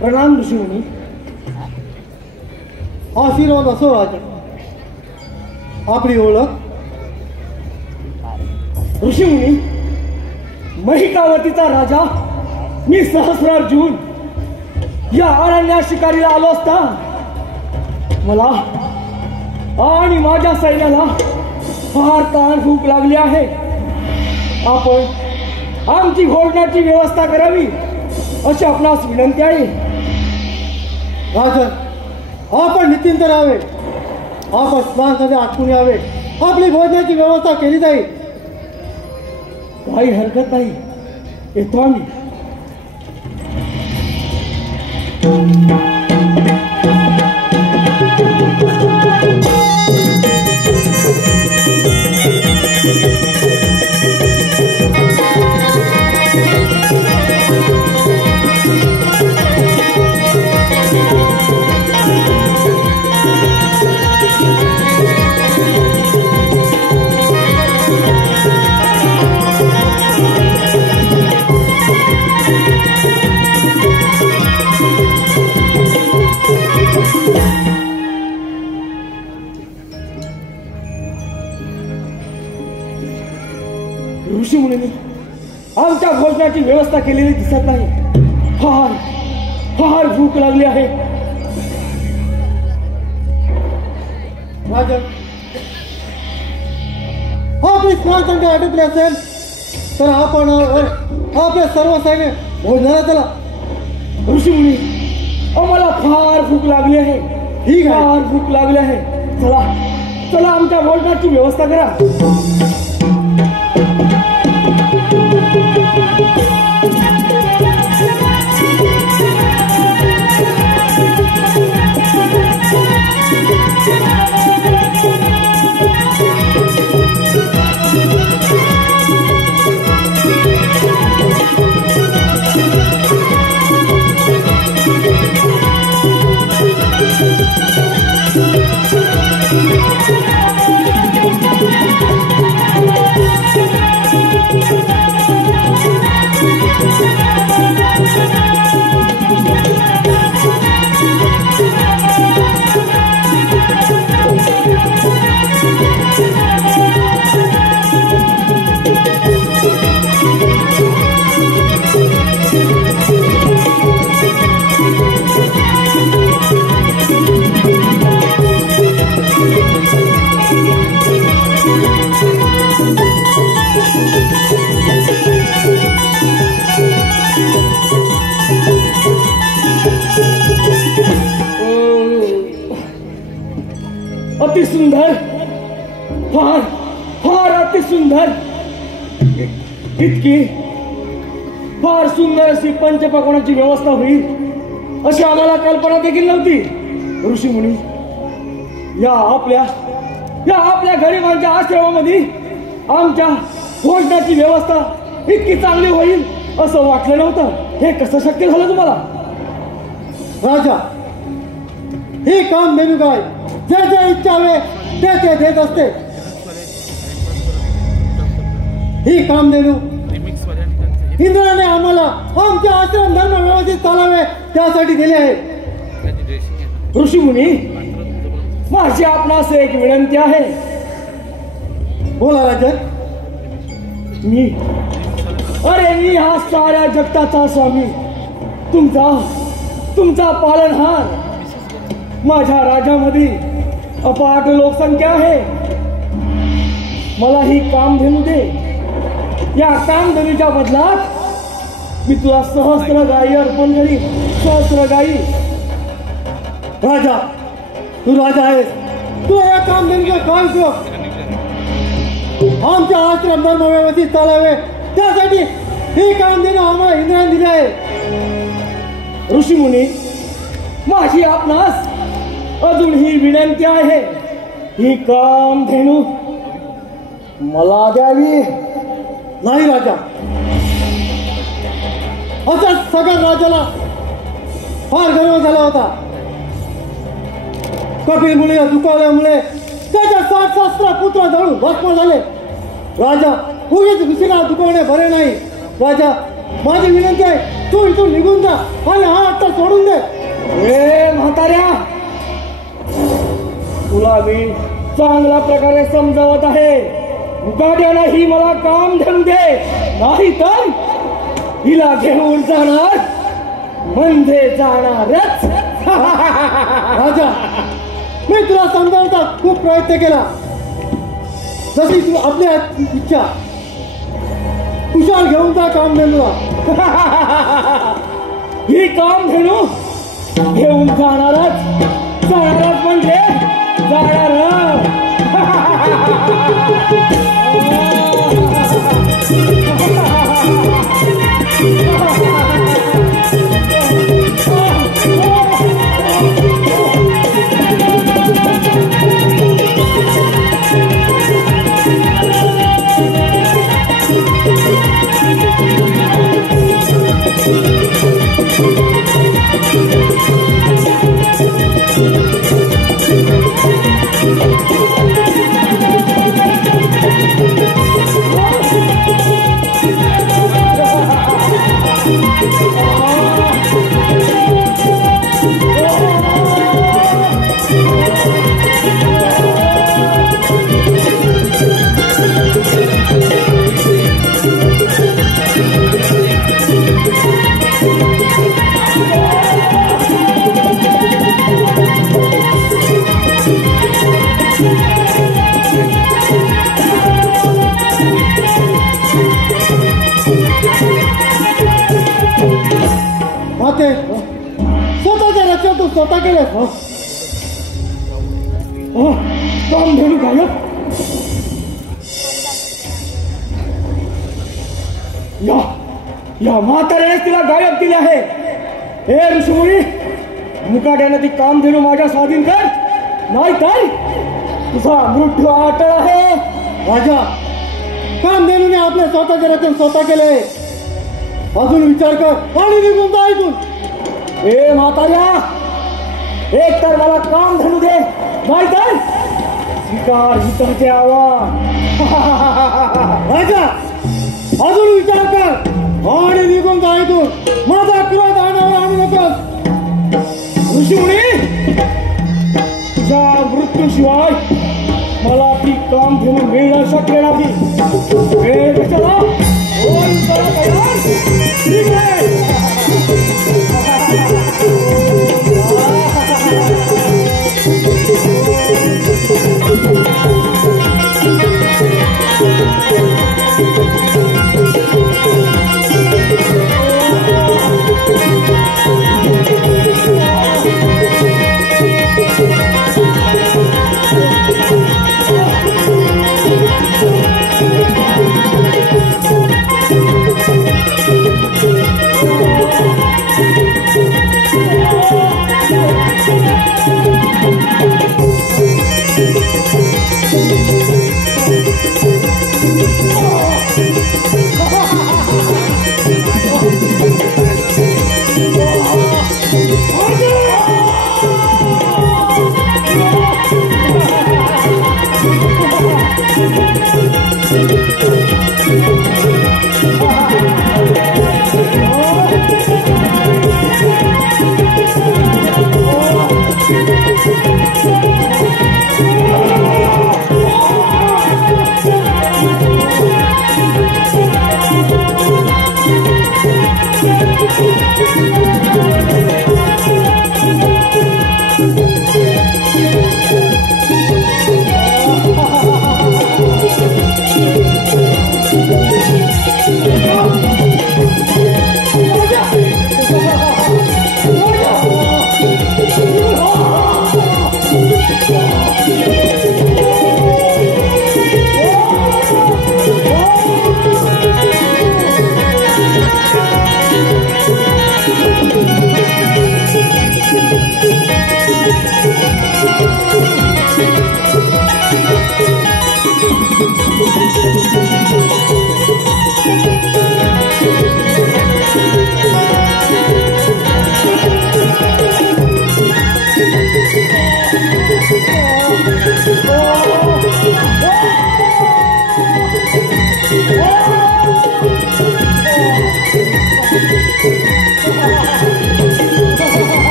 प्रणाम ऋषीमुनी. आशीर्वाद असो राजा. आपली ओळख? ऋषीमुनी, महिकावतीचा राजा मी सहस्रार्जुन या अरण्यात शिकारीला आलो असता मला आणि माझ्या सैन्याला फार ताण भूक लागली आहे. आपण आमची भोजनाची व्यवस्था करावी अशी आपणास विनंती आहे. राजन, आपण निश्चिंत राहावे. आपण श्वासमध्ये आटकून यावे. आपली भोजनाची व्यवस्था केली जाईल. काही हरकत नाही, येतो आम्ही. ऋषीमुनींनी आमच्या भोजनाची व्यवस्था केलेली दिसत नाही. फार फार भूक लागली आहे. राजन, आपली श्वासंख्या आटोपली असेल तर आपण आपले सर्व सैन्य भोजनाला चला. ऋषीमुनी, आम्हाला फार भूक लागली आहे. ठीक आहे. फार भूक लागली आहे. चला चला, आमच्या भोजनाची व्यवस्था करा. अति सुंदर, फार फार अति सुंदर. इतकी फार सुंदर अशी पंचपक्वान्नाची व्यवस्था होईल अशी आम्हाला कल्पना देखील नव्हती. ऋषीमुनी, या आपल्या गरिबांच्या आश्रमामध्ये आमच्या भोजनाची व्यवस्था इतकी चांगली होईल असं वाटलं नव्हतं. हे कसं शक्य झालं तुम्हाला? राजा, हे काम देणू काय जे जे इच्छा हवे ते ते देत असते. ही काम देणू इंद्राने आम्हाला आमचे आश्रम धर्म व्यवस्थित चालावे त्यासाठी दिले आहे. ऋषीमुनी, माझी आपणास एक विनंती आहे. बोला राजा. मी हा साऱ्या जगताचा स्वामी, तुमचा पालनहार. माझ्या राज्यामध्ये अपाट लोकसंख्या आहे. मला ही कामधेनू दे. या कामधेनूच्या बदलात मी तुला सहस्त्र गायी अर्पण करीन. सहस्त्र गायी. राजा, तू राजा आहेस. तू या काम देणं काय उपयोग? आमच्या आश्रम धर्म व्यवस्थित चालावे त्यासाठी हे काम देणं आम्हाला इंद्राने दिले आहे. ऋषीमुनी, माझी आपणास अजून ही विनंती आहे. ही कामधेनू मला द्यावी. नाही राजा, असा सगळ्या राजाला फार गर्व झाला होता. कपिल मुलीला दुखावल्यामुळे त्याच्या 60 सहस्त्र पुत्र जळून भस्म झाले. राजा, उगीच दुसरीला दुखवणे बरे नाही. राजा, माझी विनंती आहे, तू इथून निघून जा आणि हा आत्ता सोडून दे. ए म्हाताऱ्या, तुला मी चांगल्या प्रकारे समजावत आहे. मुकाट्यानं ही मला काम धरू दे, नाही तर हिला घेऊन जाणार म्हणजे जाणारच. राजा, मी तुला समजावण्याचा खूप प्रयत्न केला. जशी तू आपल्या इच्छा कुशाल घेऊन जा काम धंदा. ही काम धेनू घेऊन जाणारच म्हणजे जाणारच. स्वतःच्या रक्षा तू स्वतः केलं. काम धेनू गायब. या म्हाताऱ्याने तिला गायब केले आहे. हे ऋषिमुनी, मुकाट्यानं ती काम धेनू माझ्या स्वाधीन कर, नाही तर तुझा मृत्यू अटळ आहे. राजा, काम धेनूने आपले स्वतःचे रक्षण स्वतः केले. अजून विचार कर आणि निघून जा इथून. हे म्हाताऱ्या, एक तर मला काम धरू दे, नाही तर स्वीकार इतरचे आव्हान. राजा, अजून विचार कर आणि निघून जा इथून. माझा क्रोध आणावर आणू नकोस. ऋषिमुनी, तुझ्या मृत्यूशिवाय मला ती काम घेऊन मिळणं शक्य नाही. वेळ कशाला? होय, चला तयार. ठीक आहे.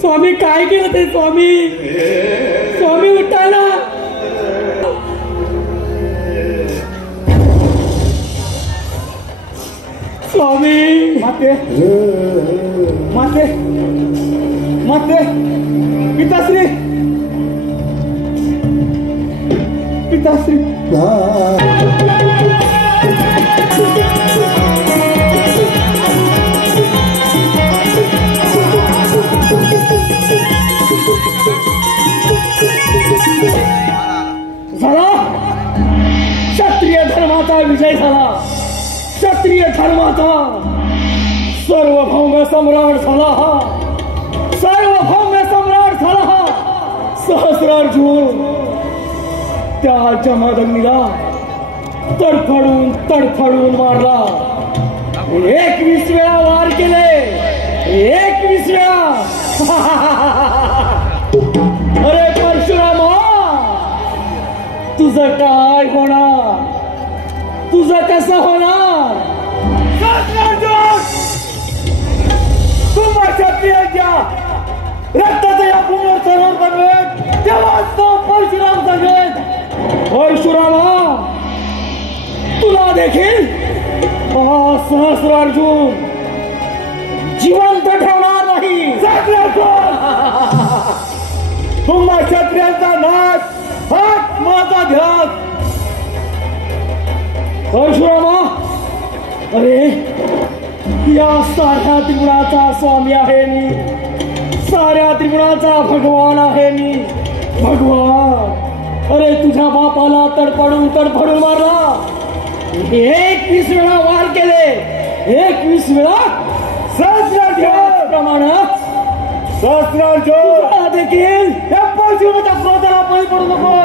स्वामी काय केलं ते स्वामी? स्वामी उठा ना. स्वामी माते माते माते पिताश्री पिताश्री झाला क्षत्रिय धर्माचा विजय झाला. क्षत्रिय धर्माचा सार्वभौम सम्राट झाला हा. सार्वभौम सम्राट झाला हा सहस्रार्जुन. त्या जमदग्नीला तडफडून तडफडून मारला. 21 वेळा वार केले. 21 वेळा. अरे परशुरामा तुझं काय होणार? तुझं कसं होणार? तुम्हा क्षत्रियांच्या रक्ताचं या भूमीवर सरोवर बनवेल तेव्हा तो परशुराम जगेल. परशुरामा तुला देखील सहस्रार्जुन जिवंत ठेवणार नाही. तुम्हा क्षत्रियांचा नाश हाच माझा ध्यास. परशुरामा अरे या साऱ्या त्रिगुणाचा स्वामी आहे मी. साऱ्या त्रिगुणाचा भगवान आहे मी. भगवान अरे तुझ्या बापाला तडफडून तडफडून मारला. 21 वेळा वार केले. 21 वेळा सहस्रार्जुन सहस्रार्जुन देखील या परशुरामाच्या क्रोधाला बळी पडू नको.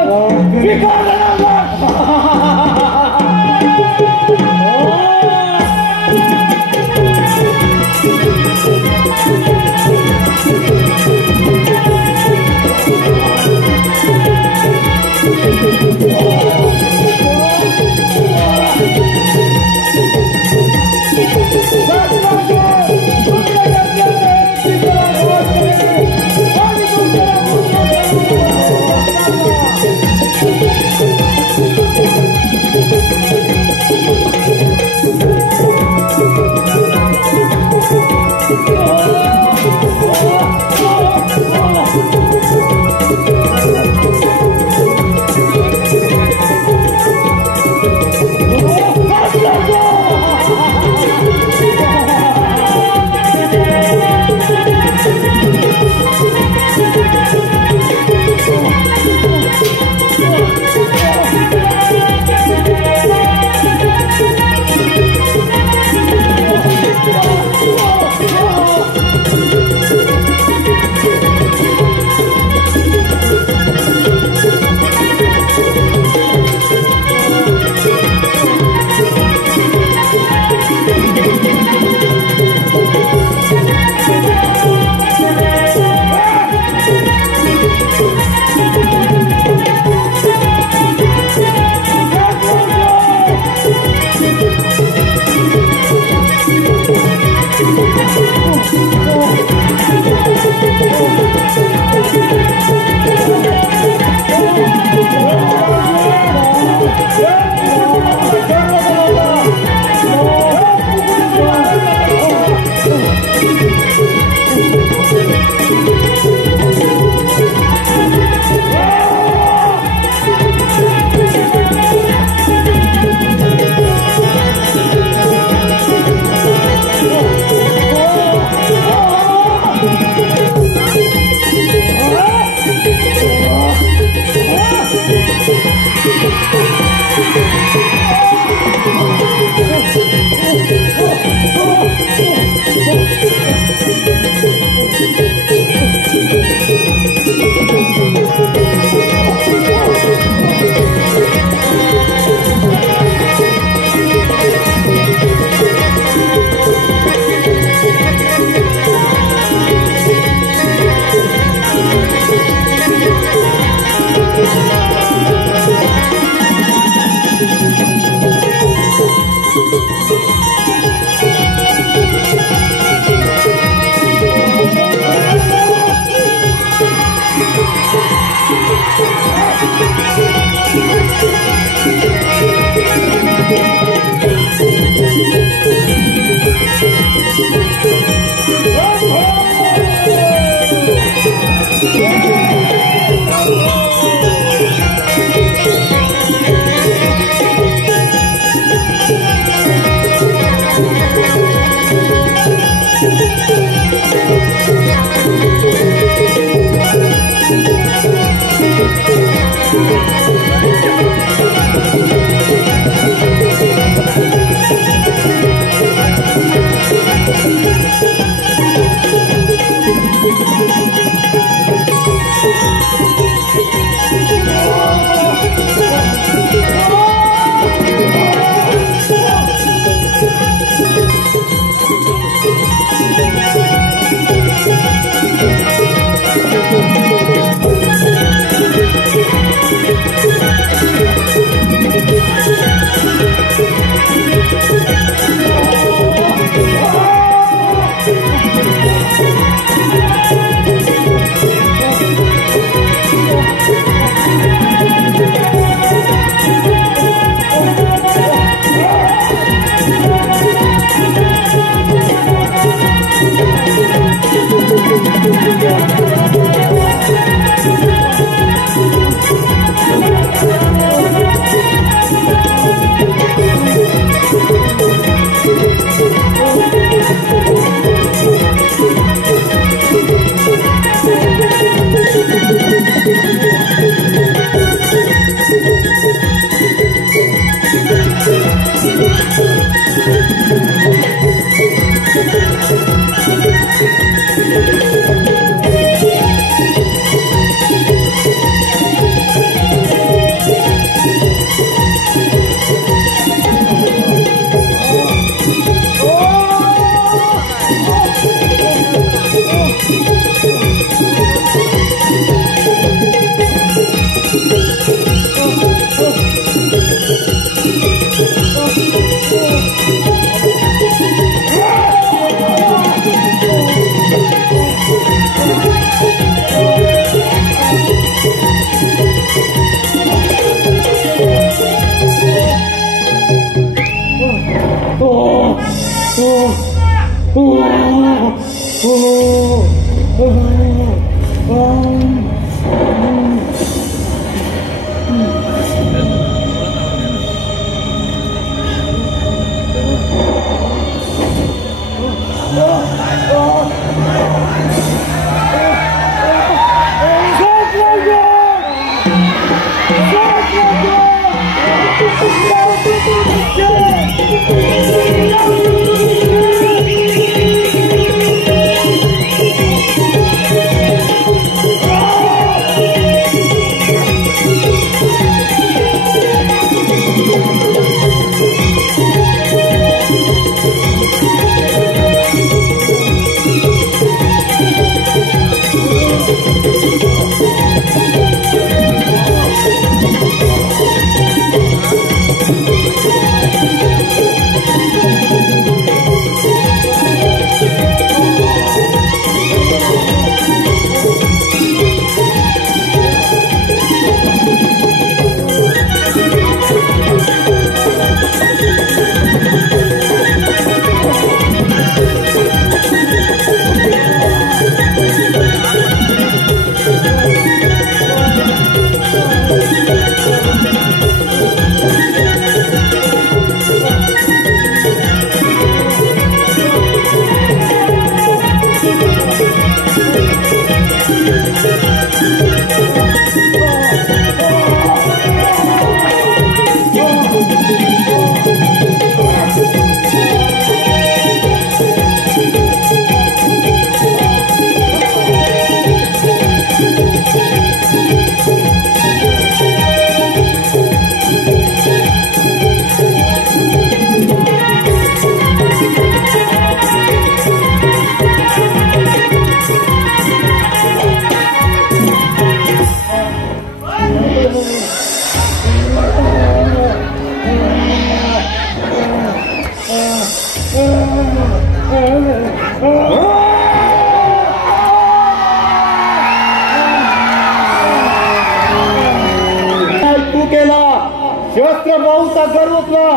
शस्त्र भाऊचा गर्वतला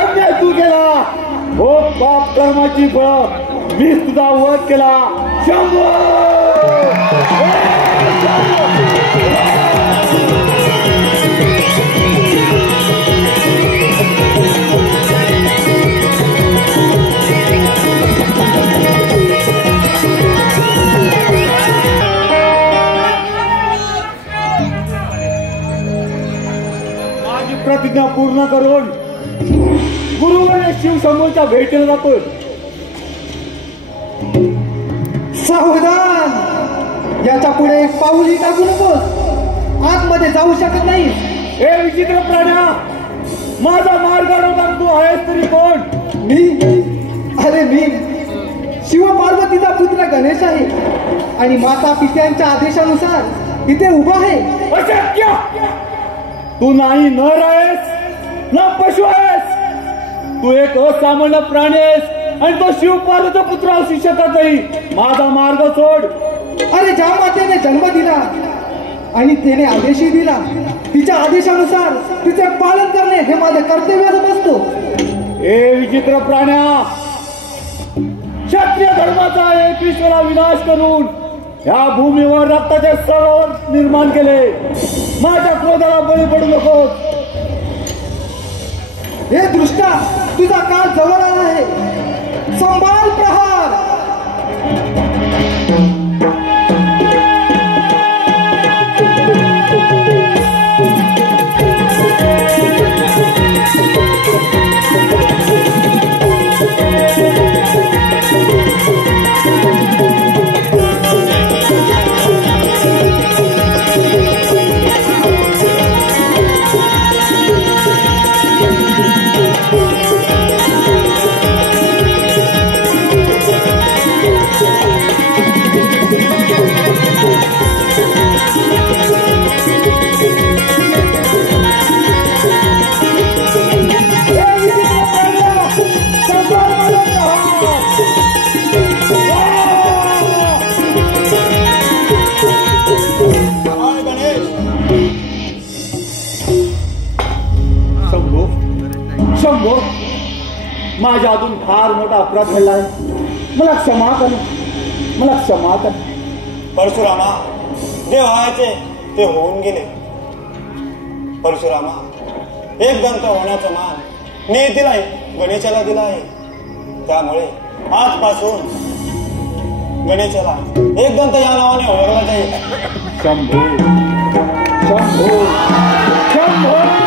अन्याय तू केला हो पाप कर्माची फळ मीच तुझा वध केला शंभू प्रतिज्ञा पूर्ण करून गुरुवारी शिवशंभूच्या भेटीला जातोय. सावधान, याच्या पुढे एक पाऊलही टाकू नकोस. आतमध्ये जाऊ शकत नाही. हे विचित्र प्राण्या, माझा मार्ग रोखणार तू आहेस तरी कोण? मी अरे मी शिव पार्वतीचा पुत्र गणेश आहे आणि माता पित्यांच्या आदेशानुसार इथे उभा आहे. अशक्य! तू नाही नर आहेस ना पशु आहेस. तू एक असामान्य प्राणी आहेस आणि तो शिव पार्वतीचा पुत्र असू शकत नाही. माझा मार्ग सोड. अरे ज्या मातेने जन्म दिला आणि तिने आदेशही दिला, तिच्या आदेशानुसार तिचे पालन करणे हे माझे कर्तव्य असतो. हे विचित्र प्राण्या, क्षत्रिय धर्माचा एक विश्वाला विनाश करून या भूमीवर रक्ताचे सरोवर निर्माण केले. माझ्या क्रोधाला बळी पडू नकोस. हे दृष्टा, तुझा काळ जवळ आला आहे. संभाल प्रहार. हातून फार मोठा अपराध घडला आहे. मला क्षमा कर, मला क्षमा कर. परशुरामा, जे व्हायचे ते होऊन गेले. परशुरामा, एक दंत होण्याचा मान नियतीलाही गणेशाला दिला आहे. त्यामुळे आजपासून गणेशाला एक दंत या नावाने ओळखला जाईल. शंभो शंभो शंभो